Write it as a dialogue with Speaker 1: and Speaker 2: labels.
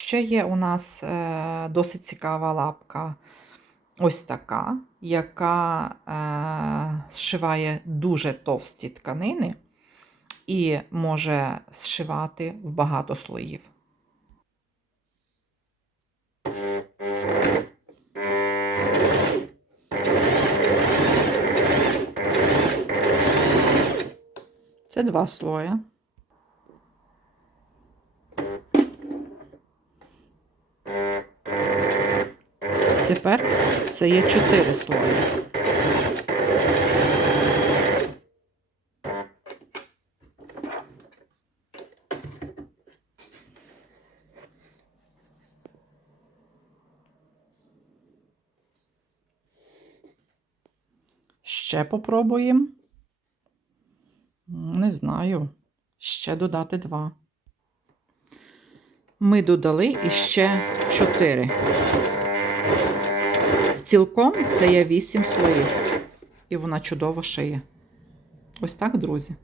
Speaker 1: Ще є у нас е, досить цікава лапка, ось така, яка е, зшиває дуже товсті тканини і може зшивати в багато слоїв. Це два слої. Тепер це є чотири слої. Ще попробуємо. Не знаю. Ще додати два. Ми додали іще чотири. Цілком це є 8 слоїв. І вона чудово шиє. Ось так, друзі.